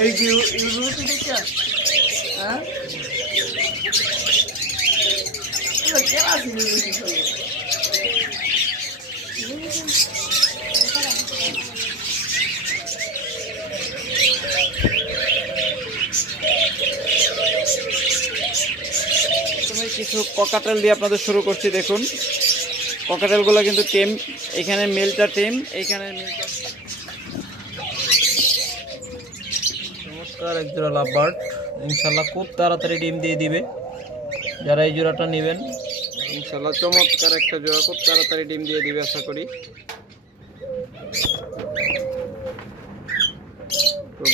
এই দেখছে হ্যাঁ? কিছু ককাটেল দিয়ে আপনাদের শুরু করছি, দেখুন। ককাটেলগুলো কিন্তু টেম এখানে মেলটা টেম এখানে মেলটা চমৎকার এক জোড়া লাভ বার্ড ইনশাল্লাহ খুব তাড়াতাড়ি ডিম দিয়ে দিবে। যারা এই জোড়াটা নেবেন ইনশাল্লাহ চমৎকার একটা জোড়া খুব তাড়াতাড়ি ডিম দিয়ে দিবে আশা করি। তো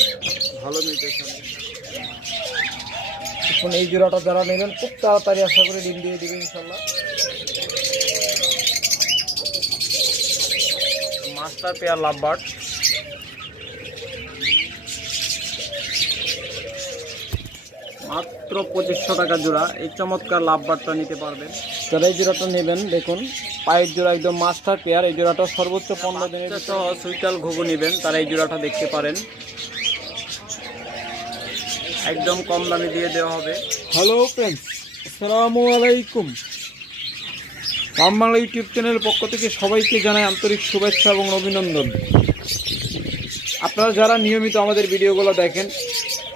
ভালো মিউটেশন এখন এই জোড়াটা যারা নেবেন খুব তাড়াতাড়ি আশা করে ডিম দিয়ে দিবে ইনশাল্লাহ। Master pair lovebird. মাত্র পঁচিশশো টাকা জোড়া। এই চমৎকার লাভবারটা নিতে পারবেন। যারা এই জোড়াটা নেবেন দেখুন পায়ের জোড়া একদম মাস্টার পেয়ার এই জোড়াটা সর্বোচ্চ পনেরো দিনের সহ সুইটাল ঘুঘু নেবেন তারা এই জোড়াটা দেখতে পারেন। একদম কম দামে দিয়ে দেওয়া হবে। হ্যালো ফ্রেন্ডস আসসালামু আলাইকুম। রাম বাংলা ইউটিউব চ্যানেলের পক্ষ থেকে সবাইকে জানাই আন্তরিক শুভেচ্ছা এবং অভিনন্দন। আপনারা যারা নিয়মিত আমাদের ভিডিওগুলো দেখেন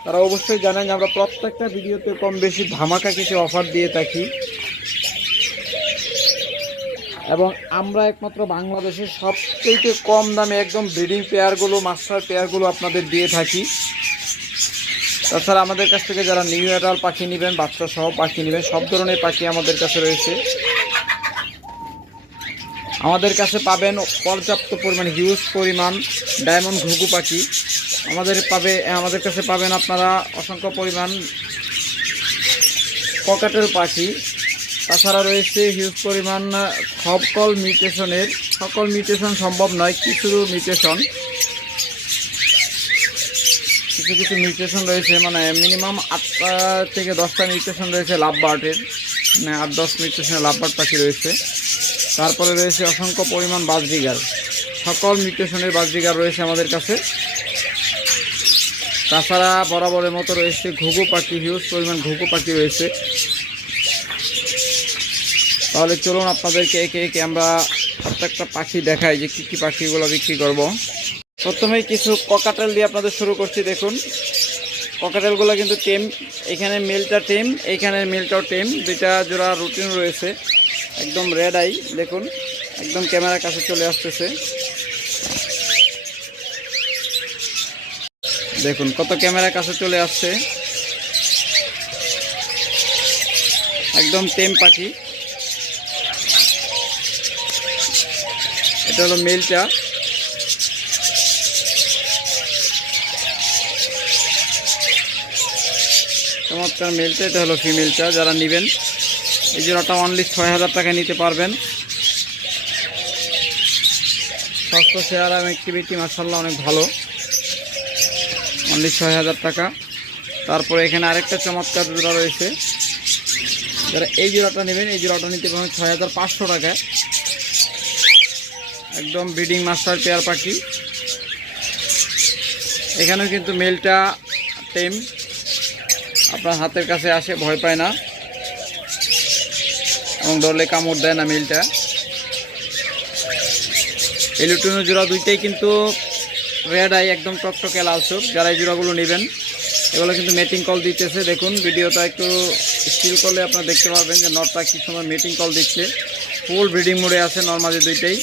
তারা অবশ্যই জানেন আমরা প্রত্যেকটা ভিডিওতে কম বেশি ধামাকা কিছু অফার দিয়ে থাকি। এবং আমরা একমাত্র বাংলাদেশের সবচেয়ে কম দামে একদম ব্রিডিং পেয়ারগুলো মাস্টার পেয়ারগুলো আপনাদের দিয়ে থাকি। তাছাড়া আমাদের কাছ থেকে যারা নিউ অ্যাডাল পাখি নেবেন বাচ্চা সহ পাখি নেবেন, সব ধরনের পাখি আমাদের কাছে রয়েছে। আমাদের কাছে পাবেন পর্যাপ্ত পরিমাণ হিউজ পরিমাণ ডায়মন্ড ঘুঘু পাখি। আমাদের পাবে আমাদের কাছে পাবেন আপনারা অসংখ্য পরিমাণ পকেটের পাখি। তাছাড়া রয়েছে হিউজ পরিমাণ সকল মিউটেশনের, সকল মিউটেশন সম্ভব নয়, কিছু মিউটেশন। কিছু কিছু মিউটেশন রয়েছে মানে মিনিমাম আটটা থেকে দশটা মিউটেশন রয়েছে লাভ বার্ডের মানে আট দশ মিউটেশনের লাভ বার্ড পাখি রয়েছে। তারপরে রয়েছে অসংখ্য পরিমাণ বাজরিগার সকল মিউটেশনের বাজরিগার রয়েছে আমাদের কাছে। তাছাড়া বরাবরের মতো রয়েছে ঘুঘু পাখি হিউজ পরিমাণ ঘুঘু পাখি রয়েছে। তাহলে চলুন আপনাদেরকে একে একে আমরা প্রত্যেকটা পাখি দেখাই যে কী কী পাখিগুলো বিক্রি করব। প্রথমেই কিছু ককাটেল দিয়ে আপনাদের শুরু করছি, দেখুন। ককাটেলগুলো কিন্তু টেম এখানে মেলটা টেম এখানে মেলটাও টেম দুইটা জোড়া রুটিন রয়েছে। একদম রেড আই দেখুন। একদম ক্যামেরার কাছে চলে আসতেছে। দেখুন কত ক্যামেরার কাছে চলে আসছে। একদম টেম পাখি। এটা হলো মেলটা। চমৎকার মেলটা, এটা হলো ফিমেলটা, যারা নেবেন, এই জোড়াটা অনলি ছয় হাজার টাকা নিতে পারবেন। স্বাস্থ্য এবং অ্যাক্টিভিটি মার্শাল্লাহ অনেক ভালো। অনলি ছয় হাজার টাকা। তারপরে এখানে আরেকটা চমৎকার জোড়া রয়েছে। যারা এই জোড়াটা নেবেন, এই জোড়াটা নিতে পারবেন ছয় হাজার পাঁচশো টাকায়। একদম ব্রিডিং মাস্টার পেয়ার পাখি। এখানেও কিন্তু মেলটা টেম। আপনার হাতের কাছে আসে, ভয় পায় না। এবং ডরলে কামড় দেয় না মিলটা। এই লুটুনো জোড়া দুইটাই কিন্তু রেড আই একদম টকটকে লাল চোখ, যারা এই জোড়াগুলো নেবেন, এগুলো কিন্তু মেটিং কল দিতেছে। দেখুন, ভিডিওটা একটু স্টিল করলে আপনারা দেখতে পারবেন যে নটটা কি সময় মেটিং কল দিচ্ছে। ফুল ব্রিডিং মোডে আছে নর্মালি দুইটাই।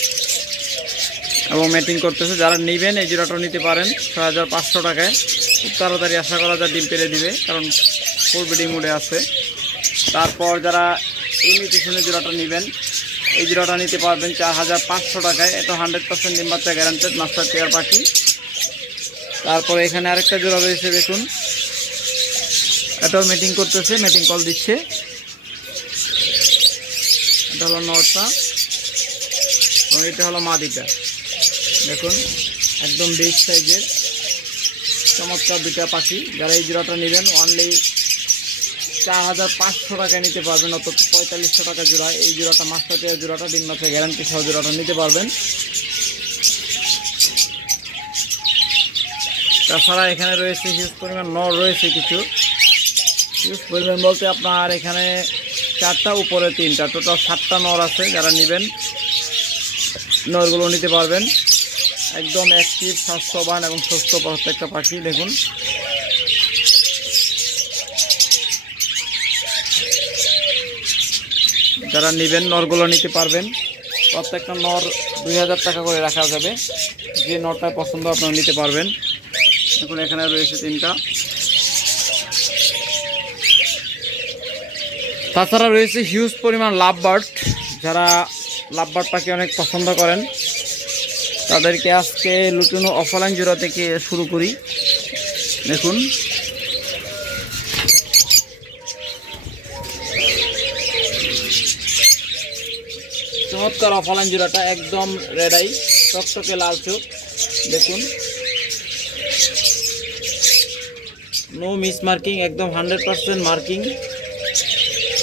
এবং মেটিং করতেছে। যারা নেবেন, এই জোড়াটা নিতে পারেন ছয় হাজার পাঁচশো টাকায়। খুব তাড়াতাড়ি আশা করা যায় ডিম পেরে দিবে, কারণ ফুল ব্রিডিং মোডে আছে। তারপর যারা ইমিটেশনের জোড়াটা নেবেন, এই জোড়াটা নিতে পারবেন চার হাজার পাঁচশো টাকায়। এটা হান্ড্রেড পার্সেন্ট ডিম বাচ্চা গ্যারান্টেড মাস্টার পেয়ার পাখি। তারপরে এখানে আরেকটা জোড়া রয়েছে, দেখুন। এটাও মিটিং করতেছে মিটিং কল দিচ্ছে। এটা হলো নটা এবং এটা হলো মাদিটা। দেখুন, একদম বিগ সাইজের চমৎকার দুটা পাখি। যারা এই জোড়াটা নেবেন অনলি চার হাজার পাঁচশো টাকায় নিতে পারবেন অত পঁয়তাল্লিশশো টাকা জোড়া। এই জোড়াটা, মাস্টার জোড়াটা, ডিম মাছের গ্যারান্টি সহ জোড়াটা নিতে পারবেন। তাছাড়া এখানে রয়েছে হিউজ পরিমাণ নর রয়েছে কিছু। হিউজ পরিমাণ বলতে আপনার এখানে চারটা, উপরে তিনটা। টোটাল সাতটা নর আছে যারা নেবেন। নরগুলো নিতে পারবেন। একদম অ্যাক্টিভ স্বাস্থ্যবান এবং সুস্থ প্রত্যেকটা পাখি, দেখুন। যারা নেবেন নরগুলো নিতে পারবেন। প্রত্যেকটা নর দুই হাজার টাকা করে রাখা যাবে। যে নরটা পছন্দ আপনারা নিতে পারবেন। এখন এখানে রয়েছে তিনটা। তাছাড়া রয়েছে হিউজ পরিমাণ লাভ বার্ড যারা লাভ বার্ড পাখি অনেক পছন্দ করেন, তাদেরকে আজকে লুটুনো অফলাইন জোড়া থেকে শুরু করি। দেখুন। চমৎকার অফলাইন জোড়াটা, একদম রেডাই টকটকে লাল চোখ। দেখুন। নো মিস মার্কিং একদম hundred percent marking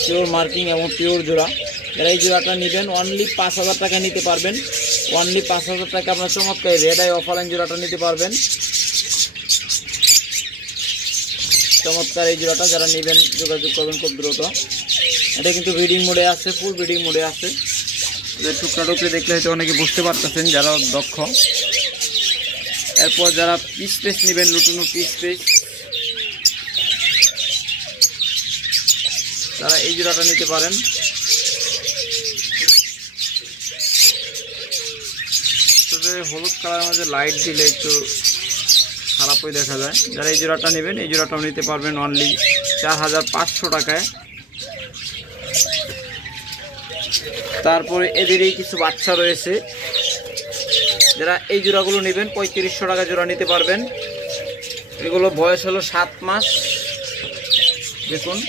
pure marking এবং পিওর জোড়া। যারা এই জোড়াটা নেবেন অনলি পাঁচ হাজার টাকা নিতে পারবেন। অনলি পাঁচ হাজার টাকা আপনার চমৎকার রেড অফলাইন জোড়াটা নিতে পারবেন। চমৎকার এই জোড়াটা যারা নেবেন, যোগাযোগ করবেন খুব দ্রুত। এটা কিন্তু ব্রিডিং মোডে আছে ফুল ব্রিডিং মোডে আছে। টুকরা টুকরি দেখলে হয়তো অনেকে বুঝতে পারতেছেন যারা দক্ষ। এরপর যারা পিস পেস নেবেন লুটুনো পিস পেস তারা এই জোড়াটা নিতে পারেন। হলুদ কালারের মধ্যে লাইট দিলে একটু খারাপই দেখা যায়। যারা এই জোড়াটা নেবেন, এই জোড়াটাও নিতে পারবেন অনলি চার হাজার পাঁচশো টাকায়। তারপরে এদেরই কিছু বাচ্চা রয়েছে। যারা এই জোড়াগুলো নেবেন, পঁয়ত্রিশশো টাকা জোড়া নিতে পারবেন। এগুলো বয়স হলো সাত মাস। দেখুন।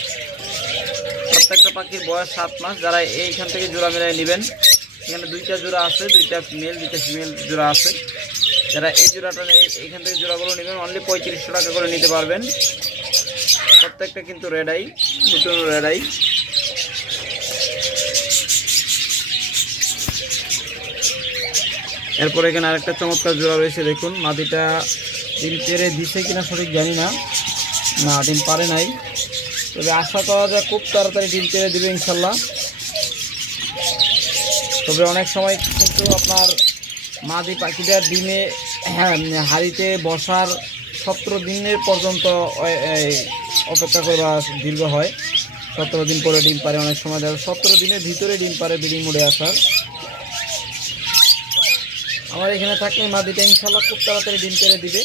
প্রত্যেকটা পাখির বয়স সাত মাস। যারা এইখান থেকে জোড়া মিলাই নেবেন, এখানে দুইটা জোড়া আছে, দুইটা মেল দুইটা ফিমেল জোড়া আছে। যারা এই জোড়াটা এইখান থেকে জোড়াগুলো নেবেন অনলি পঁয়ত্রিশশো টাকা করে নিতে পারবেন। প্রত্যেকটা কিন্তু রেডাই দুটো রেডাই এরপর এখানে আরেকটা চমৎকার জোড়া রয়েছে, দেখুন। মাটিটা ডিম পেরে দিছে কিনা সঠিক জানি না। না, ডিম পারে নাই। তবে আশা করা যায় খুব তাড়াতাড়ি ডিম পেরে দেবে ইনশাল্লাহ। তবে অনেক সময় কিন্তু আপনার মাদি পাখিটার ডিমে হ্যাঁ, হাড়িতে বসার সতেরো দিনের পর্যন্ত অপেক্ষা করা দীর্ঘ হয়। সতেরো দিন পরে ডিম পারে অনেক সময় দেখা সতেরো দিনের ভিতরে ডিম পারে বিডিং মুড়ে আসার। আমার এখানে থাকলে মাদিটা ইনশাল্লাহ খুব তাড়াতাড়ি ডিম পেরে দিবে।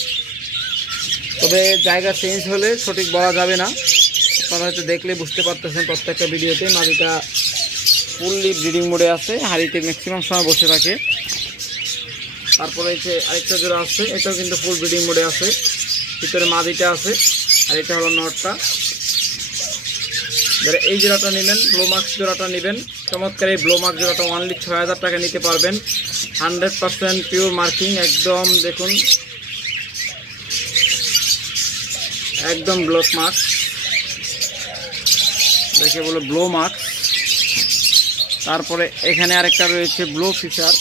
তবে জায়গা চেঞ্জ হলে সঠিক বলা যাবে না। আপনারা হয়তো দেখলে বুঝতে পারতেছেন প্রত্যেকটা ভিডিওতে। মাদিটা ফুললি ব্রিডিং মোডে আছে, হাড়িতে ম্যাক্সিমাম সময় বসে থাকে। তারপরে হচ্ছে আরেকটা জোড়া আছে, এটাও কিন্তু ফুল ব্রিডিং মোডে আছে। ভিতরে মাদিটা আছে, আর এটা হলো নটটা। যারা এই জোড়াটা নেবেন ব্লোমাক্স জোড়াটা নেবেন, চমৎকার এই ব্লো ব্লোমাক্স জোড়াটা অনলি ছয় হাজার টাকা নিতে পারবেন। হান্ড্রেড পার্সেন্ট পিওর মার্কিং একদম দেখুন, একদম ব্লক মার্কস দেখে বলে ব্লো মার্কস তারপরে এখানে আরেকটা রয়েছে ব্লো ফিচার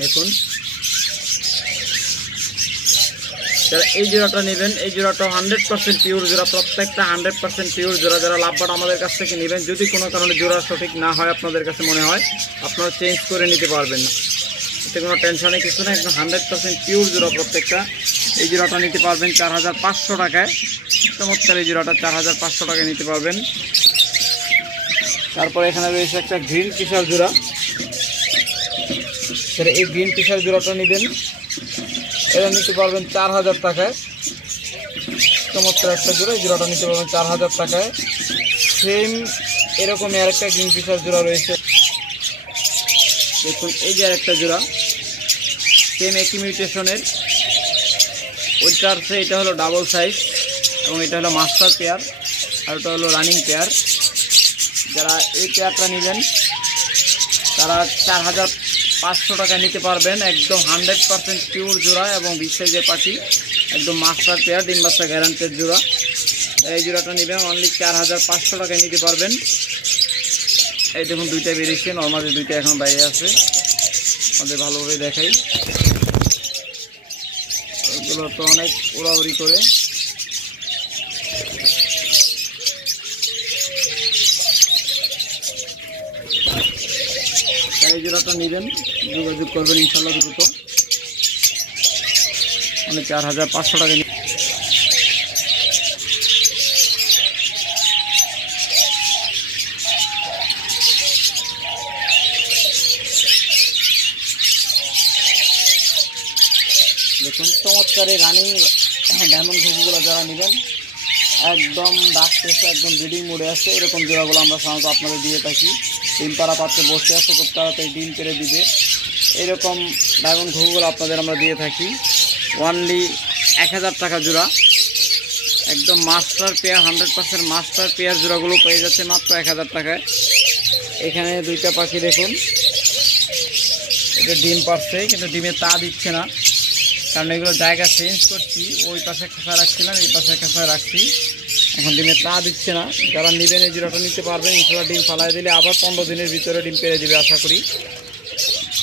দেখুন। এই জোড়াটা নেবেন, এই জোড়াটা হান্ড্রেড পার্সেন্ট পিওর জোড়া, প্রত্যেকটা হান্ড্রেড পার্সেন্ট পিওর জোড়া যারা লাভবাট আমাদের কাছ থেকে নেবেন, যদি কোনো কারণে জোড়া সঠিক না হয় আপনাদের কাছে মনে হয়, আপনারা চেঞ্জ করে নিতে পারবেন না। এতে কোনো টেনশনে কিছু না একদম হান্ড্রেড পার্সেন্ট পিওর জোড়া প্রত্যেকটা। এই জোড়াটা নিতে পারবেন চার হাজার পাঁচশো টাকায়। চমৎকার এই জোড়াটা চার হাজার পাঁচশো টাকায় নিতে পারবেন। তারপরে এখানে রয়েছে একটা গ্রিন পিসার জোড়া স্যার এই গ্রিন পিসার জোড়াটা নেবেন। এটা নিতে পারবেন চার হাজার টাকায়। চমৎকার একটা জোড়া এই জোড়াটা নিতে পারবেন চার হাজার টাকায়। সেম এরকমই আরেকটা গ্রিন পিসার জোড়া রয়েছে। দেখুন, এই যে আরেকটা জোড়া সেম একই মিউটেশনের ওইটার চেয়ে এটা হলো ডাবল সাইজ এবং এটা হলো মাস্টার পেয়ার আর ওটা হলো রানিং পেয়ার যারা এই পেয়ারটা নেবেন, তারা চার হাজার পাঁচশো টাকা নিতে পারবেন, একদম হান্ড্রেড পার্সেন্ট পিওর জোড়া এবং বিশ সাইজের পাখি একদম মাস্টার পেয়ার ডিম বাচ্চা গ্যারান্টেড জোড়া। এই জোড়াটা নেবেন অনলি চার হাজার পাঁচশো টাকায় নিতে পারবেন। এই দেখুন দুইটা বেরিয়েছে নর্মালি দুইটা এখন বাইরে আছে। আমাদের ভালোভাবে দেখাই। এগুলো তো অনেক উড়াউড়ি করে তাই এই জোড়াটা নেবেন, যোগাযোগ করবেন ইনশাল্লাহ দ্রুত। মানে চার হাজার পাঁচশো টাকা দেখুন, চমৎকার রানিং ডায়মন্ড ঘুঘুগুলো যারা নেবেন, একদম ডাক একদম ব্রিডিং মোডে আছে, এরকম জোড়াগুলো আমরা সাধারণত আপনাদের দিয়ে থাকি। ডিম পাড়া পাত্রে বসে আছে, খুব তাড়াতাড়ি ডিম পেরে দিবে। এরকম ডায়মন্ড ঘুঘুগুলো আপনাদের আমরা দিয়ে থাকি। ওয়ানলি এক হাজার টাকা জোড়া। একদম master pair, hundred percent master pair জোড়াগুলো পেয়ে যাচ্ছে মাত্র এক হাজার টাকায়। এখানে দুইটা পাখি দেখুন। এটা ডিম পারছে কিন্তু ডিমে তা দিচ্ছে না। কারণ এগুলো জায়গা চেঞ্জ করছি, ওই পাশে খাঁচা রাখছিলাম, এই পাশে খাঁচা রাখছি। এখন ডিমে তা দিচ্ছে না। যারা নেবেন এই জিরোটা নিতে পারবেন। ইনশাল্লাহ ডিম ফালাই দিলে আবার পনেরো দিনের ভিতরে ডিম পেরে দিবে আশা করি।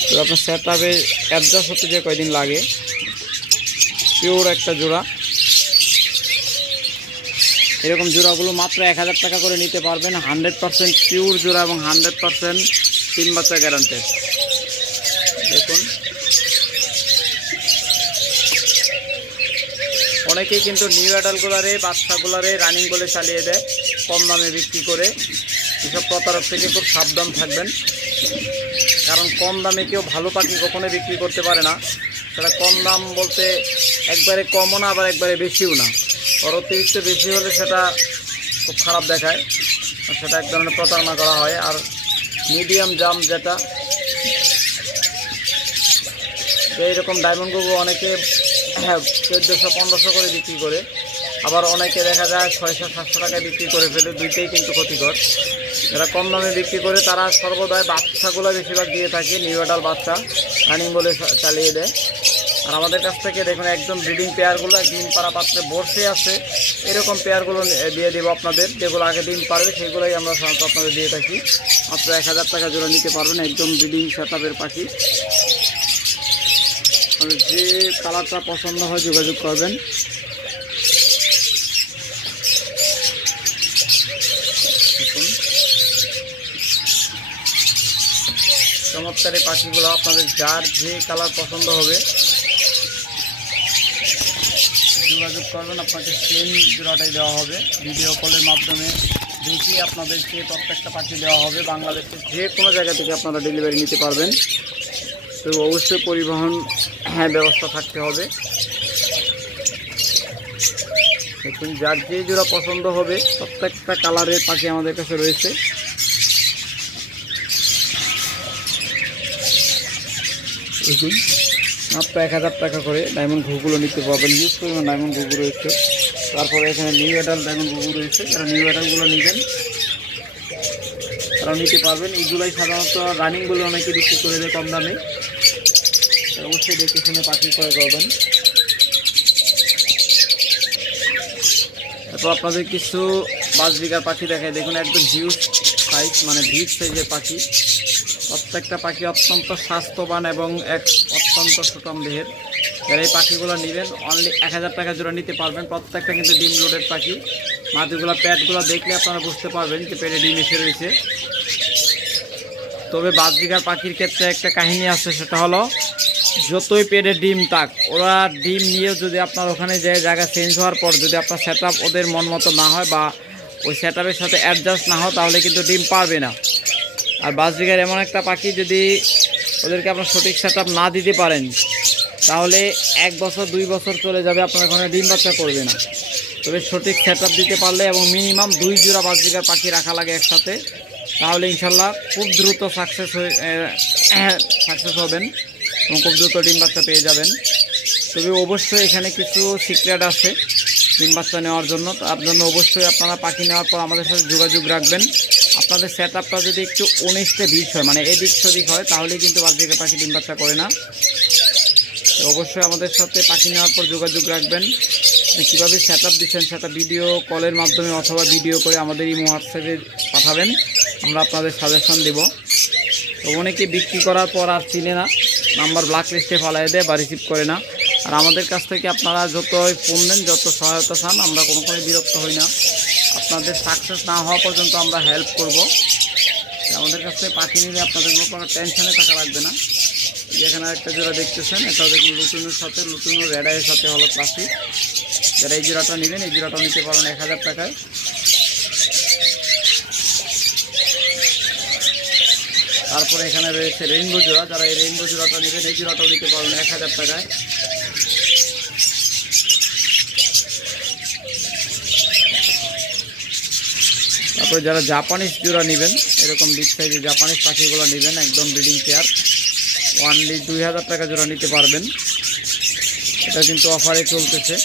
তো আপনার সেট আপে অ্যাডজাস্ট হতে যে কয়দিন লাগে। পিওর একটা জোড়া। এরকম জোড়াগুলো মাত্র এক হাজার টাকা করে নিতে পারবেন। হান্ড্রেড পার্সেন্ট পিওর জোড়া এবং হান্ড্রেড পার্সেন্ট তিন বাচ্চা গ্যারান্টেড দেখুন অনেকেই কিন্তু নিউ অ্যাডালগুলারে বাচ্চাগুলারে রানিং বলে চালিয়ে দেয়, কম দামে বিক্রি করে। এসব প্রতারক থেকে খুব সাবধান থাকবেন। কারণ কম দামে কেউ ভালো পাখি কখনো বিক্রি করতে পারে না। সেটা কম দাম বলতে একবারে কমও না, আবার একবারে বেশিও না। আর অতিরিক্ত বেশি হলে সেটা খুব খারাপ দেখায়। সেটা এক ধরনের প্রতারণা করা হয়। আর মিডিয়াম জাম যেটা এইরকম ডায়মন্ড গুগু অনেকে চোদ্দোশো, পনেরোশো করে বিক্রি করে। আবার অনেকে দেখা যায় ছয়শো, সাতশো টাকায় বিক্রি করে ফেলে, দুইটাই কিন্তু ক্ষতিকর। যারা কম দামে বিক্রি করে, তারা সর্বদাই বাচ্চাগুলো বেশিরভাগ দিয়ে থাকে নিউডাল বাচ্চা, রানিং বলে চালিয়ে দেয়। আর আমাদের কাছ থেকে দেখুন, একদম ব্রিডিং পেয়ারগুলো ডিম পাড়া পাত্রে বসে আছে। এরকম পেয়ারগুলো দিয়ে দেবো আপনাদের, যেগুলো আগে ডিম পারবে সেগুলোই আমরা সাধারণত আপনাদের দিয়ে থাকি। মাত্র এক হাজার টাকা জোড়া নিতে পারবেন, একদম ব্রিডিং সেট পাখি। আপনাদের যে কালারটা পছন্দ হয় যোগাযোগ করবেন। চমৎকার এই পাখিগুলো আপনাদের যার যে কালার পছন্দ হবে। যোগাযোগ করবেন, আপনাকে সেম জোড়াটাই দেওয়া হবে। ভিডিও কলের মাধ্যমে দেখি আপনাদেরকে প্রত্যেকটা পাখি দেওয়া হবে। বাংলাদেশের যে কোনো জায়গা থেকে আপনারা ডেলিভারি নিতে পারবেন। তো অবশ্যই পরিবহন হ্যাঁ ব্যবস্থা থাকতে হবে। দেখুন, যার যে জোড়া পছন্দ হবে, প্রত্যেকটা কালারের পাখি আমাদের কাছে রয়েছে। দেখুন, মাত্র এক হাজার টাকা করে ডায়মন্ড ঘুগুলো নিতে পারবেন ইউজ পরিমাণ ডায়মন্ড ঘুঘু রয়েছে। তারপরে এখানে নিউ অ্যাডাল ডায়মন্ড ঘুঘু রয়েছে, যারা নিউ অ্যাডালগুলো নেবেন তারা নিতে পারবেন। এইগুলাই সাধারণত রানিংগুলো অনেকে বিক্রি করে দেয় কম দামে। অবশ্যই দেখে শুনে পাখি ক্রয় করবেন। তারপর আপনাদের কিছু পাঁচ বিঘার পাখি দেখায় দেখুন, একদম হিউজ সাইজ মানে ভিজ সাইজের পাখি। প্রত্যেকটা পাখি অত্যন্ত স্বাস্থ্যবান এবং এক অত্যন্ত সুটম দেহের। যারা এই পাখিগুলো নেবেন অনলি এক হাজার টাকা জোড়া নিতে পারবেন। প্রত্যেকটা কিন্তু ডিম রোডের পাখি। মাটিগুলো প্যাটগুলো দেখলে আপনারা বুঝতে পারবেন যে পেটে ডিম এসে রয়েছে। তবে বাজ বিঘার পাখির ক্ষেত্রে একটা কাহিনী আছে, সেটা হলো, যতই পেটে ডিম থাক, ওরা ডিম নিয়েও যদি আপনার ওখানে যে জায়গা চেঞ্জ হওয়ার পর যদি আপনার সেট ওদের মন মতো না হয় বা ওই সেট সাথে অ্যাডজাস্ট না হয়, তাহলে কিন্তু ডিম পারবে না। আর বিঘার এমন একটা পাখি যদি ওদেরকে আপনার সঠিক সেট না দিতে পারেন, তাহলে এক বছর, দুই বছর চলে যাবে আপনার ওখানে ডিম বাচ্চা করবে না। তবে সঠিক সেট দিতে পারলে এবং মিনিমাম দুই জোড়া বিঘার পাখি রাখা লাগে একসাথে, তাহলে ইনশাল্লাহ খুব দ্রুত সাকসেস হয়ে সাকসেস হবেন এবং খুব দ্রুত ডিম বাচ্চা পেয়ে যাবেন। তবে অবশ্যই এখানে কিছু সিক্রেট আছে ডিম বাচ্চা নেওয়ার জন্য। তার জন্য অবশ্যই আপনারা পাখি নেওয়ার পর আমাদের সাথে যোগাযোগ রাখবেন। আপনাদের সেট আপটা যদি একটু উনিশটা বিশ হয় মানে এদিক সেদিক হয়, তাহলে কিন্তু বাচ্চাকে পাখি ডিম বাচ্চা করে না। অবশ্যই আমাদের সাথে পাখি নেওয়ার পর যোগাযোগ রাখবেন। কীভাবে সেট আপ দিচ্ছেন সেটা ভিডিও কলের মাধ্যমে অথবা ভিডিও করে আমাদের এই হোয়াটসঅ্যাপে পাঠাবেন, আমরা আপনাদের সাজেশন দেব। তো অনেকে বিক্রি করার পর আর চিনে না নাম্বার ব্ল্যাক লিস্টে ফালাই দেয় বা রিসিভ করে না। আর আমাদের কাছ থেকে আপনারা যতই ফোন দেন যত সহায়তা চান, আমরা কোনো কোনো বিরক্ত হই না। আপনাদের সাকসেস না হওয়া পর্যন্ত আমরা হেল্প করব। আমাদের কাছ থেকে পাখি নিলে আপনাদের কোনো প্রকার টেনশনে থাকা লাগবে না। যেখানে একটা জোড়া দেখতেছেন এটা দেখুন, লুটুনের সাথে, লুটুনের রেডাইয়ের সাথে হলো ক্লাসিক যারা এই জোড়াটা নেবেন, এই জোড়াটা নিতে পারেন এক হাজার টাকায়। তারপরে এখানে রয়েছে রেইনবো জোড়া। যারা এই রেইনবো জোড়াটা নেবেন, এই জোড়াটাও নিতে পারেন এক হাজার টাকায়। তারপরে যারা জাপানিজ জোড়া নেবেন, এরকম বিগ সাইজের জাপানিজ পাখিগুলো নেবেন, একদম ব্রিডিং পেয়ার ওয়ানলি দুই হাজার টাকা জোড়া নিতে পারবেন। এটা কিন্তু অফারে চলতেছে।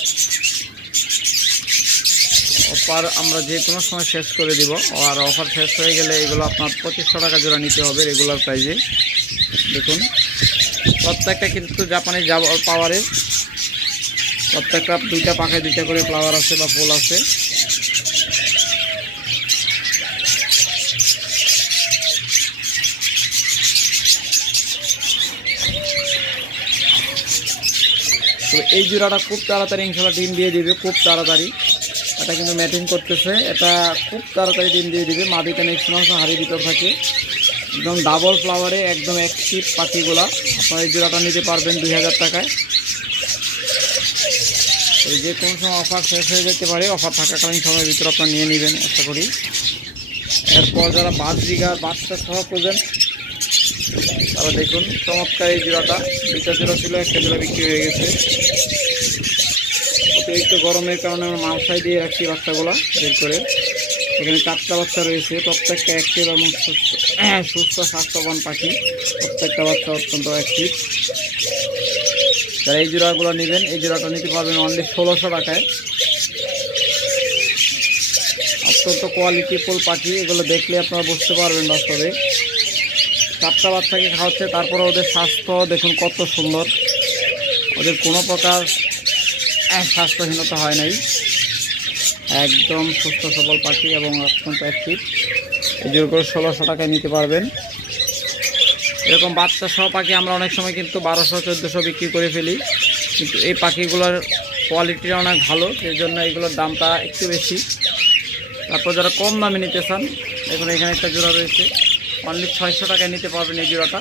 অফার আমরা যে কোনো সময় শেষ করে দিব। আর অফার শেষ হয়ে গেলে এগুলো আপনার পঁচিশশো টাকা জোড়া নিতে হবে রেগুলার প্রাইজে দেখুন। প্রত্যেকটা কিন্তু জাপানি যাব পাওয়ারের প্রত্যেকটা দুইটা পাখায় দুইটা করে ফ্লাওয়ার আছে বা ফুল আছে। তো এই জোড়াটা খুব তাড়াতাড়ি ইনশাল্লাহ ডিম দিয়ে দিবে, খুব তাড়াতাড়ি। এটা কিন্তু ম্যাটিং করতেছে। এটা খুব তাড়াতাড়ি ডিম দিয়ে দিবে। মাটিতে নেক্সট মাস হাড়ির ভিতর থাকে একদম ডাবল ফ্লাওয়ারে একদম এক অ্যাক্টিভ পাখিগুলা আপনারা এই জোড়াটা নিতে পারবেন দুই হাজার টাকায়। যে কোনো সময় অফার শেষ হয়ে যেতে পারে অফার থাকাকালীন সময়ের ভিতরে আপনারা নিয়ে নেবেন, আশা করি। এরপর যারা বিঘার বাচ্চা সহ করবেন তারা দেখুন, চমৎকার এই জোড়াটা। দুটা জোড়া ছিল একটা জোড়া বিক্রি হয়ে গেছে। অতিরিক্ত গরমের কারণে আমরা মাংসাই দিয়ে রাখছি বাচ্চাগুলো, বের করে। এখানে চারটা বাচ্চা রয়েছে, প্রত্যেকটা অ্যাক্টিভ এবং সুস্থ সুস্থ স্বাস্থ্যবান পাখি। প্রত্যেকটা বাচ্চা অত্যন্ত অ্যাক্টিভ যারা এই জোড়াগুলো নেবেন, এই জোড়াটা নিতে পারবেন অনলি ষোলোশো টাকায়। অত্যন্ত কোয়ালিটিফুল পাখি, এগুলো দেখলে আপনারা বুঝতে পারবেন বাস্তবে। চারটা বাচ্চাকে খাওয়াচ্ছে, তারপরে ওদের স্বাস্থ্য দেখুন কত সুন্দর। ওদের কোনো প্রকার স্বাস্থ্যহীনতা হয় নাই। একদম সুস্থ, সবল পাখি এবং অত্যন্ত অ্যাক্টিভ জোর করে ষোলোশো টাকায় নিতে পারবেন। এরকম বাচ্চা সহ পাখি আমরা অনেক সময় কিন্তু বারোশো, চোদ্দোশো বিক্রি করে ফেলি। কিন্তু এই পাখিগুলোর কোয়ালিটিটা অনেক ভালো, সেই জন্য এগুলোর দামটা একটু বেশি। তারপর যারা কম দামে নিতে চান, দেখুন এখানে একটা জোড়া রয়েছে। অনলি ছয়শো টাকায় নিতে পারবেন এই জোড়াটা।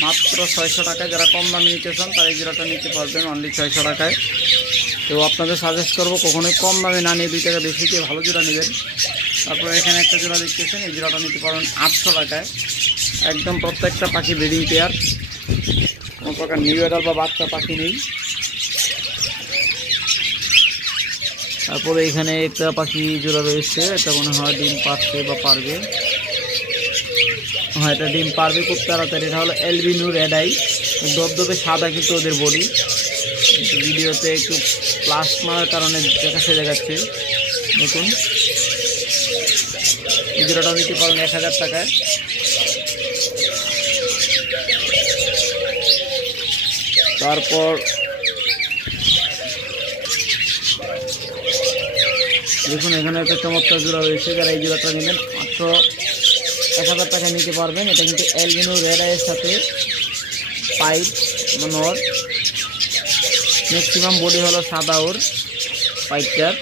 মাত্র ছয়শো টাকায় যারা কম দামে নিতে চান, তারা এই জোড়াটা নিতে পারবেন। অনলি ছয়শো টাকায়। তো আপনাদের সাজেস্ট করব কখনোই কম দামে না নিয়ে দুই টাকা বেশি দিয়ে ভালো জোড়া নেবেন। তারপরে এখানে একটা জোড়া দেখতেছেন, এই জোড়াটা নিতে পারেন আটশো টাকায়। একদম প্রত্যেকটা পাখি ব্রিডিং পেয়ার কোনো প্রকার নিউ এডাল বা বাচ্চা পাখি নেই। তারপরে এখানে একটা পাখি জোড়া রয়েছে, এটা মনে হয় ডিম পাচ্ছে বা পারবে। হ্যাঁ এটা ডিম পারবে খুব তাড়াতাড়ি। এটা হলো এলবিনু রেড আই দবদবে সাদা কিন্তু ওদের বডি কিন্তু ভিডিওতে একটু প্লাস মারার কারণে দেখাচ্ছে দেখাচ্ছে। দেখুন। এই জোড়াটা নিতে পারেন এক হাজার টাকায়। তারপর দেখুন, এখানে একটা চমৎকার জোড়া রয়েছে। যারা এই জোড়াটা নেবেন, মাত্র এক হাজার টাকা নিতে পারবেন। এটা কিন্তু এলবিনো রেড আইয়ের সাথে পাইপ নর ম্যাক্সিমাম বডি হলো সাদা ওর পাইপটার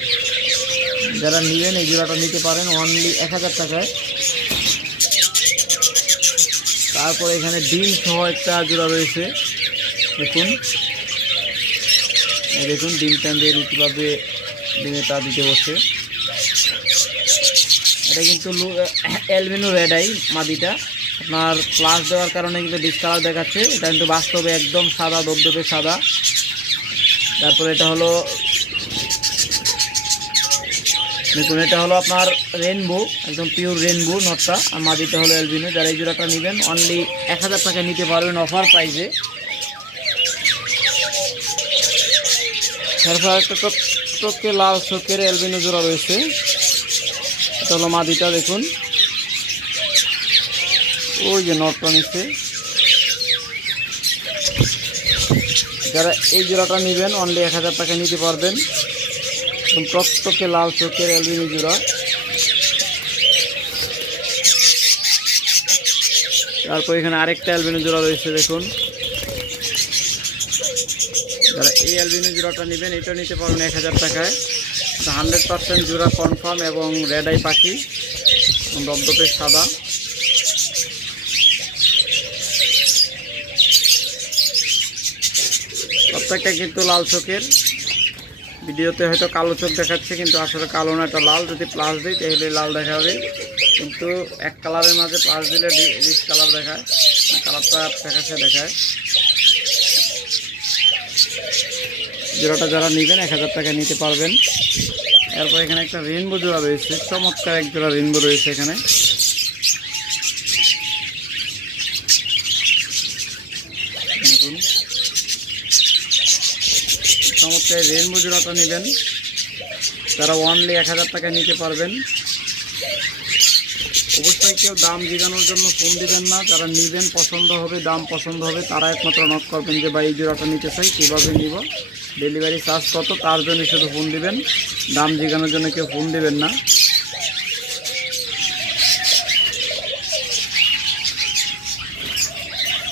যারা নেবেন এই জোড়াটা নিতে পারেন অনলি এক হাজার টাকায়। তারপর এখানে ডিম সহ একটা জোড়া রয়েছে। দেখুন। দেখুন, ডিম টান দিয়ে কীভাবে ডিমে তা দিতে বসে। এটা কিন্তু এলবিনো রেড আই মাদিটা। আপনার প্লাস দেওয়ার কারণে কিন্তু ডিসকালার দেখাচ্ছে। এটা কিন্তু বাস্তবে একদম সাদা দবদবে সাদা। তারপরে এটা হলো দেখুন, এটা হলো আপনার রেনবো একদম পিওর রেনবো নটটা, আর মাদিটা হলো এলবিনো যারা এই জোড়াটা নেবেন অনলি এক হাজার টাকা নিতে পারবেন অফার প্রাইসে তারপর একটা টক টকে লাল চোখের এলবিনো জোড়া রয়েছে। এটা হলো মাদিটা দেখুন। ওই যে নটটা নিচ্ছে। যারা এই জোড়াটা নেবেন অনলি এক হাজার টাকা নিতে পারবেন। টকটকে লাল চোখের অ্যালবিনি জোড়া। তারপর এখানে আরেকটা অ্যালবিনো জোড়া রয়েছে, দেখুন। যারা এই অ্যালবিনো জোড়াটা নেবেন, এটা নিতে পারবেন এক হাজার টাকায়। হান্ড্রেড পার্সেন্ট জোড়া কনফার্ম এবং রেড আই পাখি। দপদপে সাদা। প্রত্যেকটা কিন্তু লাল চোখের। ভিডিওতে হয়তো কালো চোখ দেখাচ্ছে, কিন্তু আসলে কালো না, এটা লাল। যদি প্লাস দিই, তাহলে লাল দেখাবে। কিন্তু এক কালারের মাঝে প্লাস দিলে রিচ কালার দেখায়। কালারটা দেখাচ্ছে দেখায়। জোড়াটা যারা নেবেন, এক হাজার টাকা নিতে পারবেন। এরপর এখানে একটা রেনবো জোড়া রয়েছে। চমৎকার এক জোড়া রেনবো রয়েছে এখানে দেখুন চমৎকার রেনবো জোড়াটা নেবেন। তারা ওয়ানলি এক হাজার টাকা নিতে পারবেন। অবশ্যই কেউ দাম জিগানোর জন্য ফোন দেবেন না। যারা নেবেন, পছন্দ হবে, দাম পছন্দ হবে, তারা একমাত্র নক করবেন যে ভাই এই জোড়াটা নিতে চাই, কীভাবে নিব? ডেলিভারি চার্জ কত? তার জন্য শুধু ফোন দিবেন। দাম জিগানোর জন্য কেউ ফোন দিবেন না।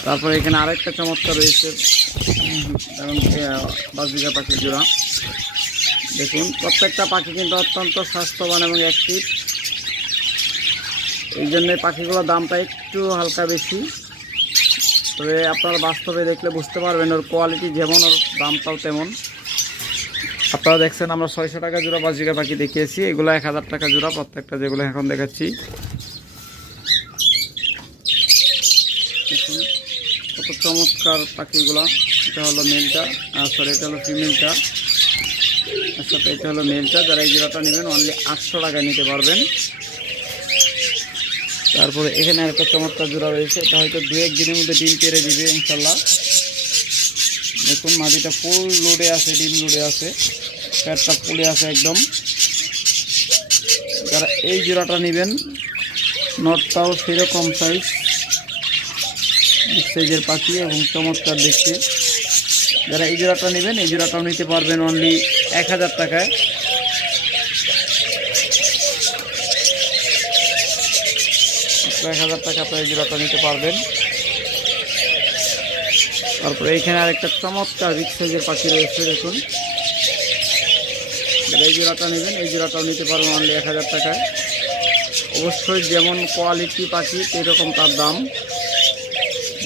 তারপরে এখানে আরেকটা চমৎকার রয়েছে। এবং বাজবিঘা পাখির জোড়া। দেখুন, প্রত্যেকটা পাখি কিন্তু অত্যন্ত স্বাস্থ্যবান এবং অ্যাক্টিভ এই জন্য পাখিগুলোর দামটা একটু হালকা বেশি। তবে আপনারা বাস্তবে দেখলে বুঝতে পারবেন ওর কোয়ালিটি যেমন, ওর দামটাও তেমন। আপনারা দেখছেন আমরা ছয়শো টাকা জোড়া বাজিকা পাখি দেখিয়েছি। এগুলো এক হাজার টাকা জোড়া প্রত্যেকটা যেগুলো এখন দেখাচ্ছি দেখুন কত চমৎকার পাখিগুলো। এটা হলো মেলটা আর সরি এটা হলো ফিমেলটা। সাথে এটা হলো মেলটা, যারা এই জোড়াটা নেবেন অনলি আটশো টাকায় নিতে পারবেন। তারপরে এখানে একটা চমৎকার জোড়া রয়েছে, এটা হয়তো দু দিনের মধ্যে ডিম পেরে দিবে ইনশাল্লাহ দেখুন, মাটিটা ফুল লোডে আছে, ডিম লোডে আছে প্যাটটা ফুলে আছে একদম। যারা এই জোড়াটা নেবেন, নটটাও সেরকম সাইজ সাইজের পাখি এবং চমৎকার দেখতে। যারা এই জোড়াটা নেবেন, এই জোড়াটাও নিতে পারবেন অনলি এক হাজার টাকায়। এক হাজার টাকা আপনার এই জোড়াটা নিতে পারবেন। তারপরে এইখানে আরেকটা চমৎকার বিগ সাইজের পাখি রয়েছে, দেখুন। এই জোড়াটা নেবেন, এই জোড়াটাও নিতে পারবেন অনলি এক হাজার টাকায়। অবশ্যই যেমন কোয়ালিটি পাখি, সেরকম তার দাম।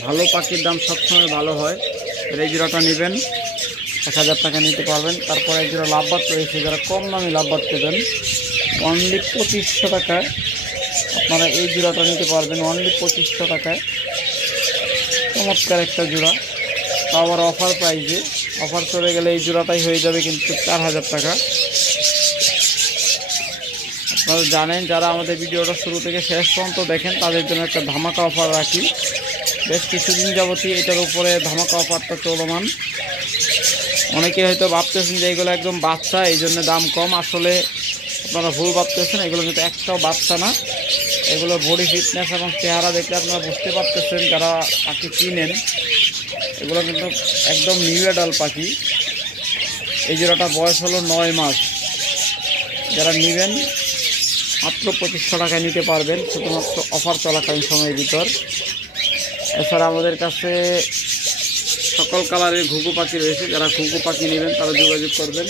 ভালো পাখির দাম সবসময় ভালো হয়। এর এই জোড়াটা নেবেন, এক হাজার টাকা নিতে পারবেন। তারপরে এই জোড়া লাভবাদ রয়েছে, যারা কম দামে লাভবাদ পেবেন অনলি পঁচিশশো টাকায় আপনারা এই জোড়াটা নিতে পারবেন অনলি পঁচিশশো টাকায়। চমৎকার একটা জোড়া আবার অফার প্রাইজে অফার চলে গেলে এই জোড়াটাই হয়ে যাবে কিন্তু চার হাজার টাকা। আপনারা জানেন, যারা আমাদের ভিডিওটা শুরু থেকে শেষ পর্যন্ত দেখেন, তাদের জন্য একটা ধামাকা অফার রাখি। বেশ কিছুদিন যাবতই এটার উপরে ধামাকা অফারটা চলমান। অনেকে হয়তো ভাবতেছেন যে এগুলো একদম বাচ্চা, এই জন্য দাম কম। আসলে আপনারা ভুল ভাবতেছেন, এগুলো কিন্তু একটাও বাচ্চা না। এগুলো বডি ফিটনেস এবং চেহারা দেখলে আপনারা বুঝতে পারতেছেন যারা পাখি চিনেন এগুলো কিন্তু একদম নিউ অ্যাডাল পাখি। এই জোড়াটা বয়স হলো নয় মাস। যারা নেবেন, মাত্র পঁচিশশো টাকায় নিতে পারবেন, শুধুমাত্র অফার চলাকালীন সময়ের ভিতর। এছাড়া আমাদের কাছে সকল কালারের ঘুঘু পাখি রয়েছে। যারা ঘুঘু পাখি নেবেন, তারা যোগাযোগ করবেন।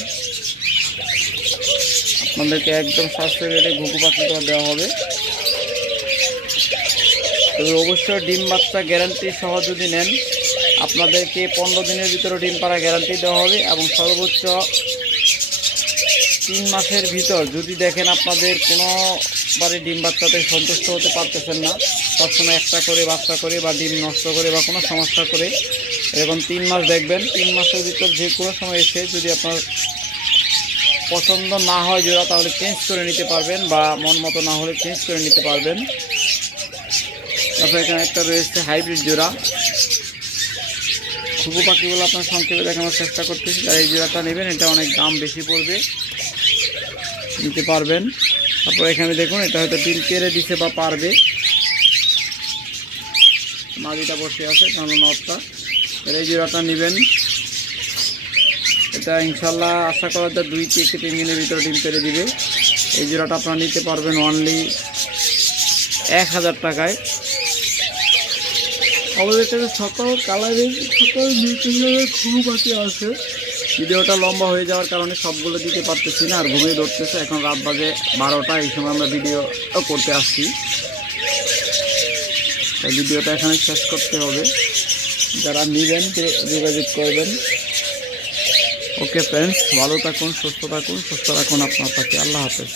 আপনাদেরকে একদম সস্তা রেটে ঘুঘু পাখিটা দেওয়া হবে। তবে অবশ্যই ডিম বাচ্চা গ্যারান্টি সহ যদি নেন, আপনাদেরকে পনেরো দিনের ভিতরে ডিম পাড়া গ্যারান্টি দেওয়া হবে এবং সর্বোচ্চ তিন মাসের ভিতর যদি দেখেন আপনাদের কোনো বারে ডিম বাচ্চাতে সন্তুষ্ট হতে পারতেছেন না সবসময় একটা করে বাচ্চা করে বা ডিম নষ্ট করে বা কোনো সমস্যা করে, এরকম তিন মাস দেখবেন, তিন মাসের ভিতর যে কোনো সময় এসে যদি আপনার পছন্দ না হয় জোড়া, তাহলে চেঞ্জ করে নিতে পারবেন বা মন মতো না হলে চেঞ্জ করে নিতে পারবেন। তারপরে এখানে একটা রয়েছে হাইব্রিড জোড়া। ঘুঘু পাখিগুলো আপনার সংক্ষেপে দেখানোর চেষ্টা করতেছি, যারা এই জোড়াটা নেবেন, এটা অনেক দাম বেশি পড়বে। নিতে পারবেন। তারপর এখানে দেখুন, এটা হয়তো ডিম কেড়ে দিছে বা পারবে। মাদিটা বসে আছে তাহলে নটটা। এর এই জোড়াটা নেবেন। এটা ইনশাল্লাহ আশা করা যায় দুই থেকে তিন দিনের ভিতরে ডিম পেরে দিবে। এই জোড়াটা আপনারা নিতে পারবেন অনলি এক হাজার টাকায়। আমাদের কাছে সকল কালারের সকল মিউটেশনের খুব বাতি আছে। ভিডিওটা লম্বা হয়ে যাওয়ার কারণে সবগুলো দিতে পারতেছি না, আর ঘুমিয়ে ধরতেছে। এখন রাত বাজে বারোটা, এই সময় আমরা ভিডিও করতে আসছি। তাই ভিডিওটা এখানে শেষ করতে হবে। যারা নেবেন যোগাযোগ করবেন। ওকে ফ্রেন্ডস ভালো থাকুন, সুস্থ থাকুন, সুস্থ রাখুন আপনার থাকে আল্লাহ হাফেজ।